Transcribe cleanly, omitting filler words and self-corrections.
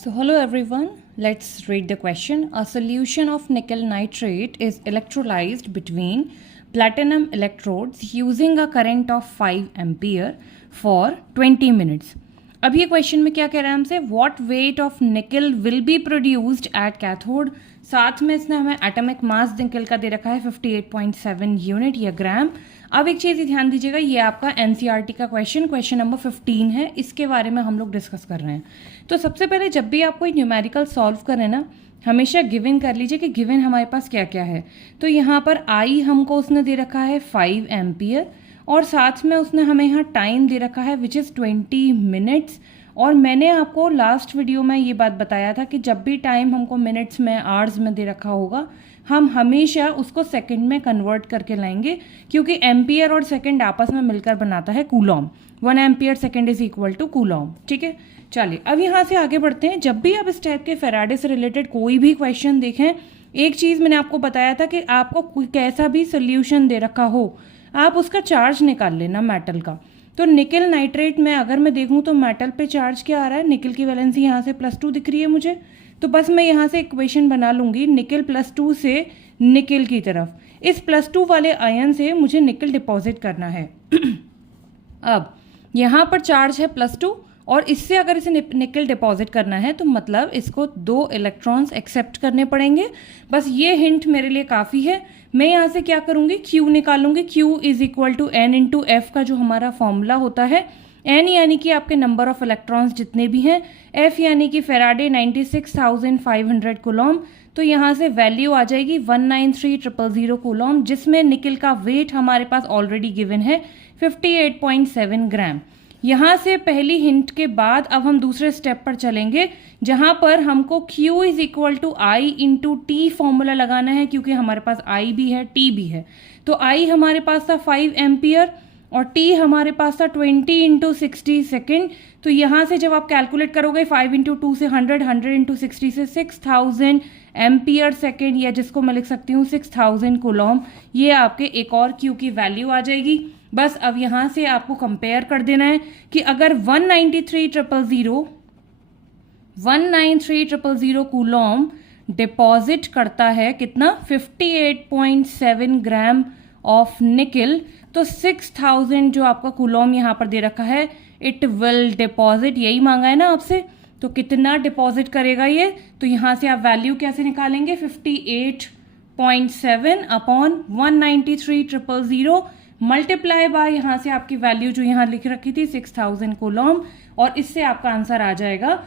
So hello everyone, let's read the question. A solution of nickel nitrate is electrolyzed between platinum electrodes using a current of 5 ampere for 20 minutes. अब ये question में क्या कह रहा है हमसे, what weight of निकल will be produced at cathode. साथ में इसने हमें एटॉमिक मास निकल का दे रखा है 58.7 यूनिट या ग्राम. अब एक चीज़ ध्यान दीजिएगा, ये आपका एनसीईआरटी का क्वेश्चन नंबर 15 है, इसके बारे में हम लोग डिस्कस कर रहे हैं. तो सबसे पहले जब भी आप कोई न्यूमेरिकल सॉल्व करें ना, हमेशा गिवन कर लीजिए कि गिवन हमारे पास क्या क्या है. तो यहाँ पर आई हमको उसने दे रखा है 5 एम्पियर और साथ में उसने हमें यहाँ टाइम दे रखा है विच इज़ 20 मिनट्स. और मैंने आपको लास्ट वीडियो में ये बात बताया था कि जब भी टाइम हमको मिनट्स में आवर्स में दे रखा होगा, हम हमेशा उसको सेकंड में कन्वर्ट करके लाएंगे, क्योंकि एम्पियर और सेकंड आपस में मिलकर बनाता है coulomb. 1 ampere second is equal to coulomb. ठीक है, चलिए अब यहाँ से आगे बढ़ते हैं. जब भी आप इस टाइप के फैराडे से रिलेटेड कोई भी क्वेश्चन देखें, एक चीज़ मैंने आपको बताया था कि आपको कैसा भी सोल्यूशन दे रखा हो, आप उसका चार्ज निकाल लेना मेटल का. तो निकल नाइट्रेट में अगर मैं देखूं तो मेटल पे चार्ज क्या आ रहा है, निकल की वैलेंसी यहाँ से +2 दिख रही है मुझे. तो बस मैं यहाँ से इक्वेशन बना लूँगी, निकल +2 से निकल की तरफ. इस +2 वाले आयन से मुझे निकल डिपॉजिट करना है. अब यहाँ पर चार्ज है +2 और इससे अगर इसे निकल डिपॉजिट करना है तो मतलब इसको 2 इलेक्ट्रॉन्स एक्सेप्ट करने पड़ेंगे. बस ये हिंट मेरे लिए काफ़ी है. मैं यहाँ से क्या करूँगी, Q निकालूंगी. Q is equal to N into F का जो हमारा फॉर्मूला होता है. N यानी कि आपके नंबर ऑफ इलेक्ट्रॉन्स जितने भी हैं, F यानी कि फेराडे 96,500 कूलॉम. तो यहाँ से वैल्यू आ जाएगी 193,000 कूलॉम, जिसमें निकल का वेट हमारे पास ऑलरेडी गिवन है 58.7 ग्राम. यहाँ से पहली हिंट के बाद अब हम दूसरे स्टेप पर चलेंगे, जहाँ पर हमको Q is equal to I into T formula लगाना है, क्योंकि हमारे पास I भी है T भी है. तो I हमारे पास था 5 एम्पियर और T हमारे पास था 20 इंटू 60 सेकेंड. तो यहाँ से जब आप कैलकुलेट करोगे 5 इंटू 2 से 100 इंटू 60 से 6000 एम्पियर सेकेंड, या जिसको मैं लिख सकती हूँ 6000 कूलॉम. ये आपके एक और Q की वैल्यू आ जाएगी. बस अब यहाँ से आपको कंपेयर कर देना है कि अगर 193,000 कूलॉम डिपॉजिट करता है कितना, 58.7 ग्राम ऑफ निकल, तो 6000 जो आपका कूलॉम यहाँ पर दे रखा है, इट विल डिपॉजिट, यही मांगा है ना आपसे. तो कितना डिपॉजिट करेगा ये, तो यहाँ से आप वैल्यू कैसे निकालेंगे, 58.7 अपॉन 193,000 मल्टीप्लाई बाय यहाँ से आपकी वैल्यू जो यहाँ लिख रखी थी 6000 कूलॉम, और इससे आपका आंसर आ जाएगा